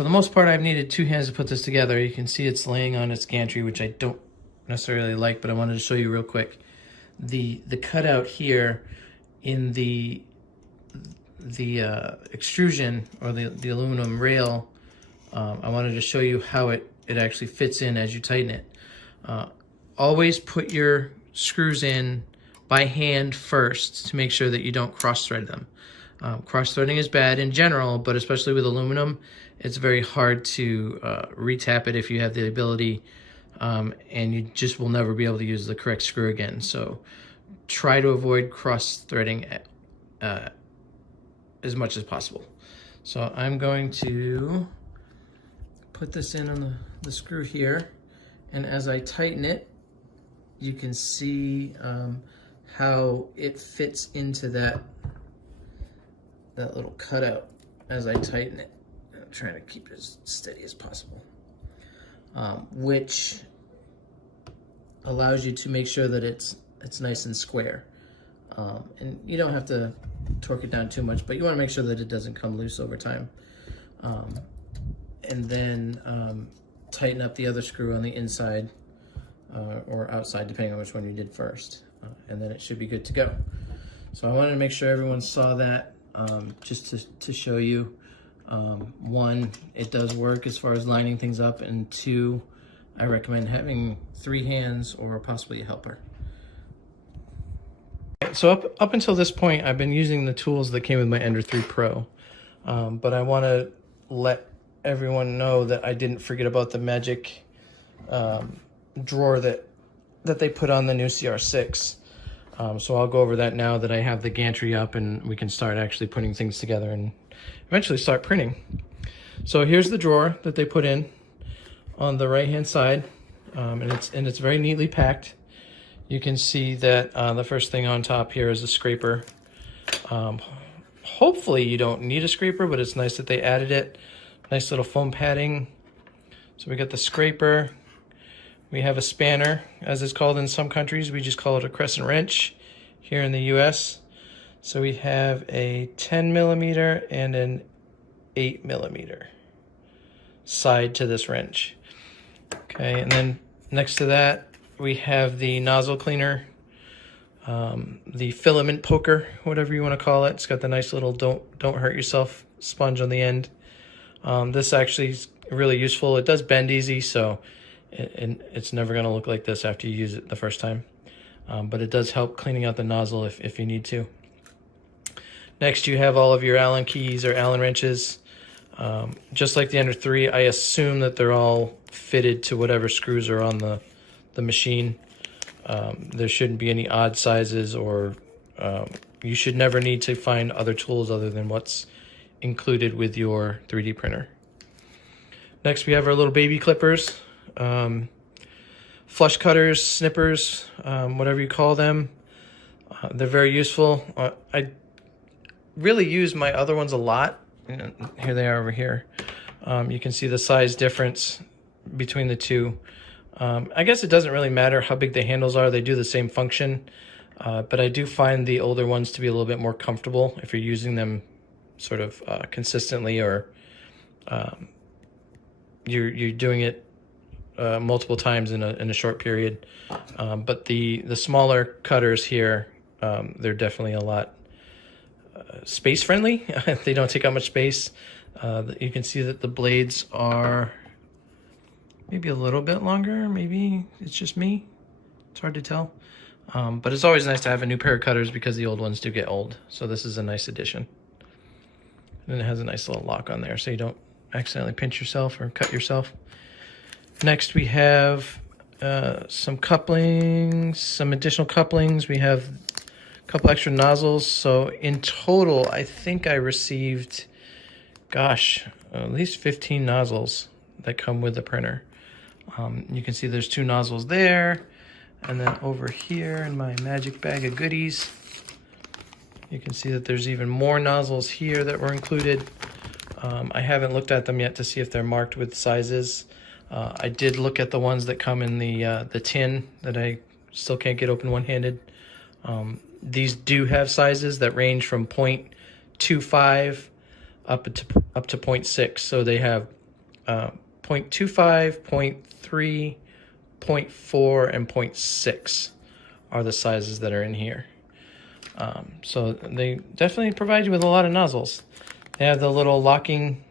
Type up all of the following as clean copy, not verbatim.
for the most part, I've needed 2 hands to put this together. You can see it's laying on its gantry, which I don't necessarily like, but I wanted to show you real quick. The cutout here in the extrusion, or the aluminum rail, I wanted to show you how it actually fits in as you tighten it. Always put your screws in by hand first to make sure that you don't cross-thread them. Cross-threading is bad in general, but especially with aluminum, it's very hard to retap it if you have the ability, and you just will never be able to use the correct screw again. So try to avoid cross-threading as much as possible. So I'm going to put this in on the screw here, and as I tighten it, you can see how it fits into that little cutout as I tighten it. I'm trying to keep it as steady as possible, which allows you to make sure that it's nice and square. And you don't have to torque it down too much, but you want to make sure that it doesn't come loose over time. And then tighten up the other screw on the inside or outside, depending on which one you did first. And then it should be good to go. So I wanted to make sure everyone saw that, just to show you. 1, it does work as far as lining things up, and 2, I recommend having 3 hands or possibly a helper. So up until this point, I've been using the tools that came with my Ep3 Pro, but I want to let everyone know that I didn't forget about the magic drawer that they put on the new CR-6. So I'll go over that now that I have the gantry up, and we can start actually putting things together and eventually start printing. So here's the drawer that they put in on the right hand side, and it's very neatly packed. You can see that the first thing on top here is a scraper. Hopefully you don't need a scraper, but it's nice that they added it. Nice little foam padding. So we got the scraper. We have a spanner, as it's called in some countries. We just call it a crescent wrench here in the US. So we have a 10mm and an 8mm side to this wrench. Okay, and then next to that, we have the nozzle cleaner, the filament poker, whatever you want to call it. It's got the nice little don't hurt yourself sponge on the end. This actually is really useful. It does bend easy, so it's never going to look like this after you use it the first time. But it does help cleaning out the nozzle if you need to. Next, you have all of your Allen keys or Allen wrenches. Just like the Ep3, I assume that they're all fitted to whatever screws are on the machine. There shouldn't be any odd sizes, or you should never need to find other tools other than what's included with your 3D printer. Next, we have our little baby clippers, flush cutters, snippers, whatever you call them. They're very useful. I really use my other ones a lot. Here they are over here. You can see the size difference between the two. I guess it doesn't really matter how big the handles are. They do the same function, but I do find the older ones to be a little bit more comfortable if you're using them sort of consistently, or you're doing it multiple times in a short period. But the smaller cutters here, they're definitely a lot space friendly. They don't take up much space. You can see that the blades are maybe a little bit longer. Maybe it's just me. It's hard to tell. But it's always nice to have a new pair of cutters because the old ones do get old. So this is a nice addition. And it has a nice little lock on there so you don't accidentally pinch yourself or cut yourself. Next, we have some couplings, some additional couplings. We have a couple extra nozzles. So in total, I think I received, gosh, at least 15 nozzles that come with the printer. You can see there's 2 nozzles there. And then over here in my magic bag of goodies, you can see that there's even more nozzles here that were included. I haven't looked at them yet to see if they're marked with sizes. I did look at the ones that come in the tin that I still can't get open one-handed. These do have sizes that range from 0.25 up to 0.6. So they have 0.25, 0.3, 0.4, and 0.6 are the sizes that are in here. So they definitely provide you with a lot of nozzles. They have the little locking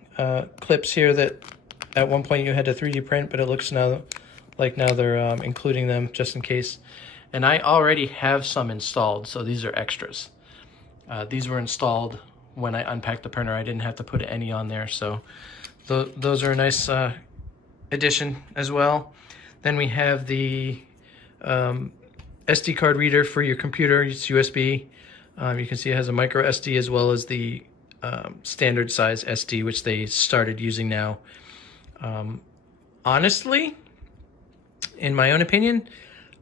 clips here that at one point you had to 3D print, but it looks now like now they're including them just in case. And I already have some installed, so these are extras. These were installed when I unpacked the printer. I didn't have to put any on there, so those are a nice addition as well. Then we have the SD card reader for your computer. It's USB. You can see it has a micro SD as well as the standard size SD, which they started using now. Honestly, in my own opinion,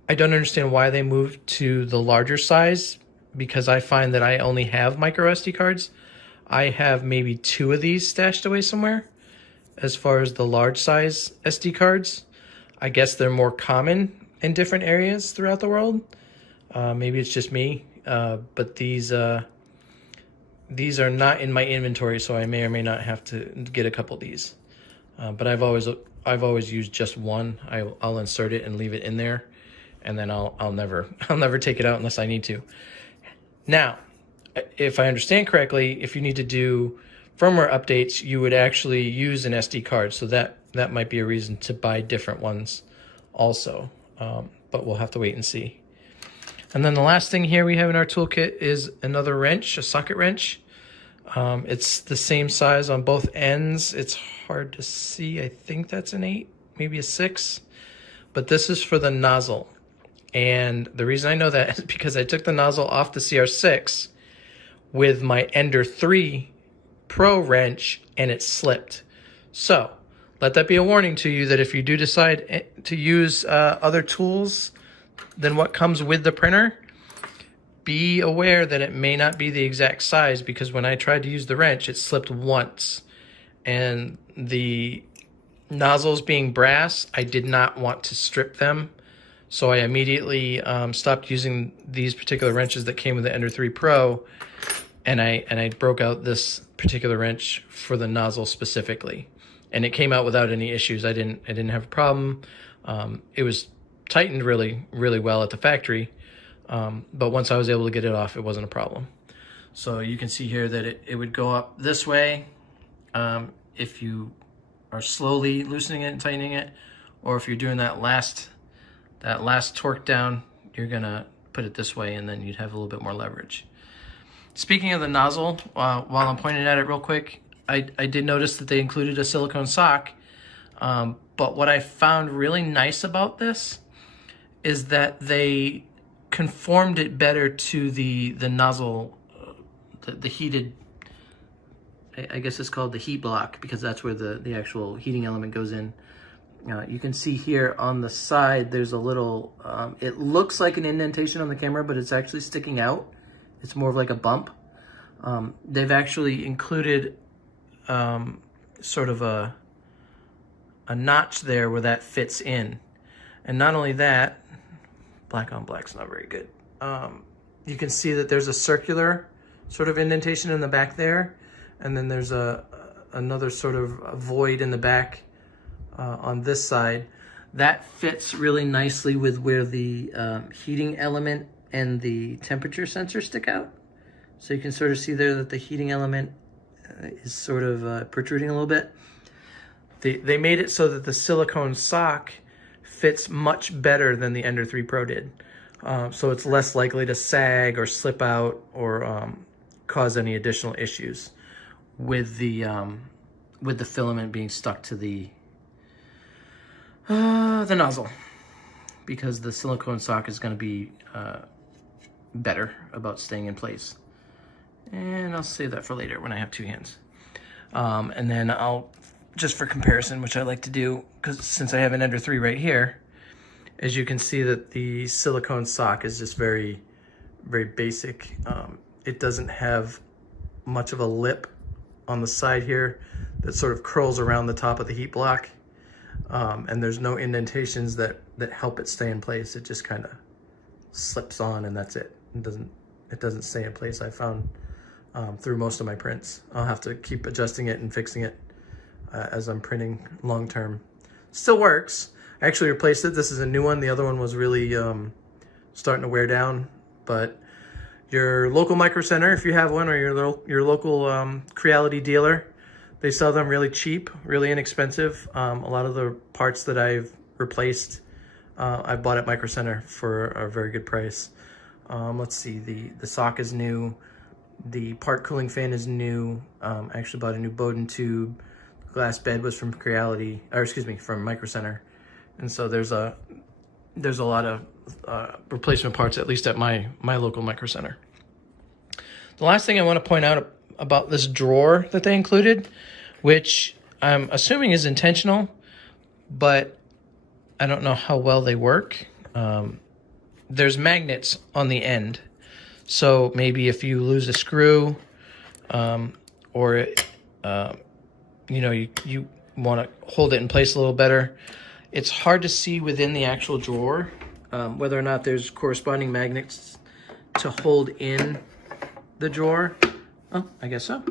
I don't understand why they moved to the larger size, because I find that I only have micro SD cards. I have maybe 2 of these stashed away somewhere as far as the large size SD cards. I guess they're more common in different areas throughout the world. Maybe it's just me, but these are not in my inventory, so I may or may not have to get a couple of these. But I've always used just one. I'll insert it and leave it in there, and then I'll never take it out unless I need to. Now, if I understand correctly, if you need to do firmware updates, you would actually use an SD card, so that might be a reason to buy different ones also. But we'll have to wait and see. And then the last thing here we have in our toolkit is another wrench, a socket wrench. It's the same size on both ends. It's hard to see. I think that's an 8, maybe a 6. But this is for the nozzle. And the reason I know that is because I took the nozzle off the CR-6 with my Ender 3 Pro wrench and it slipped. So let that be a warning to you that if you do decide to use other tools than what comes with the printer, be aware that it may not be the exact size, because when I tried to use the wrench, it slipped once. And the nozzles being brass, I did not want to strip them. So I immediately stopped using these particular wrenches that came with the Ender 3 Pro, and I broke out this particular wrench for the nozzle specifically. And it came out without any issues. I didn't have a problem. It was tightened really, really well at the factory. But once I was able to get it off, it wasn't a problem. So you can see here that it would go up this way if you are slowly loosening it and tightening it, or if you're doing that last torque down, you're gonna put it this way, and then you'd have a little bit more leverage. Speaking of the nozzle, while I'm pointing at it real quick, I did notice that they included a silicone sock, but what I found really nice about this is that they conformed it better to the nozzle, the heated, I guess it's called the heat block, because that's where the actual heating element goes in. You can see here on the side there's a little, it looks like an indentation on the camera, but it's actually sticking out. It's more of like a bump. They've actually included sort of a notch there where that fits in. And not only that, black on black's not very good. You can see that there's a circular sort of indentation in the back there, and then there's another sort of a void in the back on this side. That fits really nicely with where the heating element and the temperature sensor stick out. So you can sort of see there that the heating element is sort of protruding a little bit. They made it so that the silicone sock fits much better than the Ender 3 Pro did. So it's less likely to sag or slip out or cause any additional issues with the filament being stuck to the nozzle, because the silicone sock is going to be better about staying in place. And I'll save that for later when I have 2 hands. And then I'll, just for comparison, which I like to do, because since I have an Ender 3 right here, as you can see that the silicone sock is just very, very basic. It doesn't have much of a lip on the side here that sort of curls around the top of the heat block. And there's no indentations that help it stay in place. It just kind of slips on, and that's it. It doesn't stay in place, I found, through most of my prints. I'll have to keep adjusting it and fixing it as I'm printing long term. Still works. I actually replaced it. This is a new one. The other one was really starting to wear down. But your local Micro Center, if you have one, or your local Creality dealer, they sell them really cheap, really inexpensive. A lot of the parts that I've replaced, I've bought at Micro Center for a very good price. Let's see, the sock is new. The part cooling fan is new. I actually bought a new Bowden tube. The glass bed was from Creality, or excuse me, from Micro Center. And so there's a lot of replacement parts, at least at my local Micro Center. The last thing I want to point out about this drawer that they included, which I'm assuming is intentional, but I don't know how well they work. There's magnets on the end. So maybe if you lose a screw, or you know, you want to hold it in place a little better, it's hard to see within the actual drawer whether or not there's corresponding magnets to hold in the drawer. Oh, I guess so.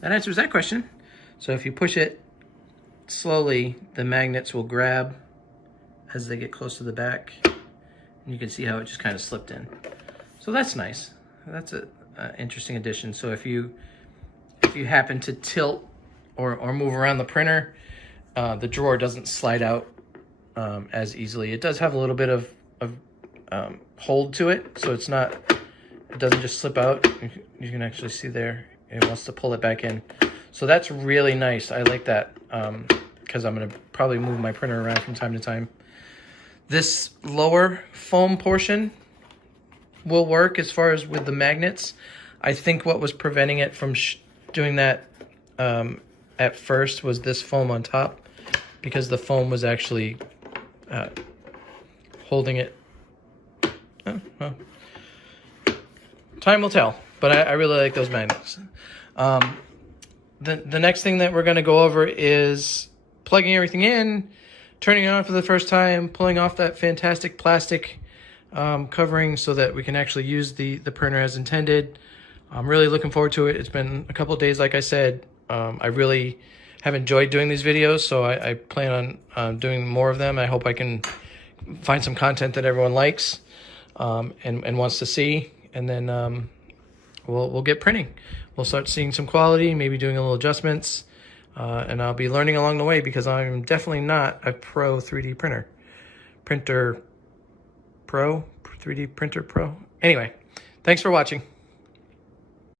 That answers that question. So if you push it slowly, the magnets will grab as they get close to the back. And you can see how it just kind of slipped in. So that's nice. That's an interesting addition. So if you happen to tilt or move around the printer, the drawer doesn't slide out as easily. It does have a little bit of hold to it, so it doesn't just slip out. You can actually see there, it wants to pull it back in. So that's really nice. I like that because I'm going to probably move my printer around from time to time. This lower foam portion will work as far as with the magnets. I think what was preventing it from doing that at first was this foam on top, because the foam was actually holding it. Oh, well. Time will tell, but I really like those magnets. The next thing that we're going to go over is plugging everything in, turning it on for the first time, pulling off that fantastic plastic covering so that we can actually use the printer as intended. I'm really looking forward to it. It's been a couple of days, like I said. I really have enjoyed doing these videos, so I plan on doing more of them. I hope I can find some content that everyone likes and wants to see, and then we'll get printing. We'll start seeing some quality, maybe doing a little adjustments, and I'll be learning along the way, because I'm definitely not a pro 3D printer. 3D printer pro. Anyway, thanks for watching.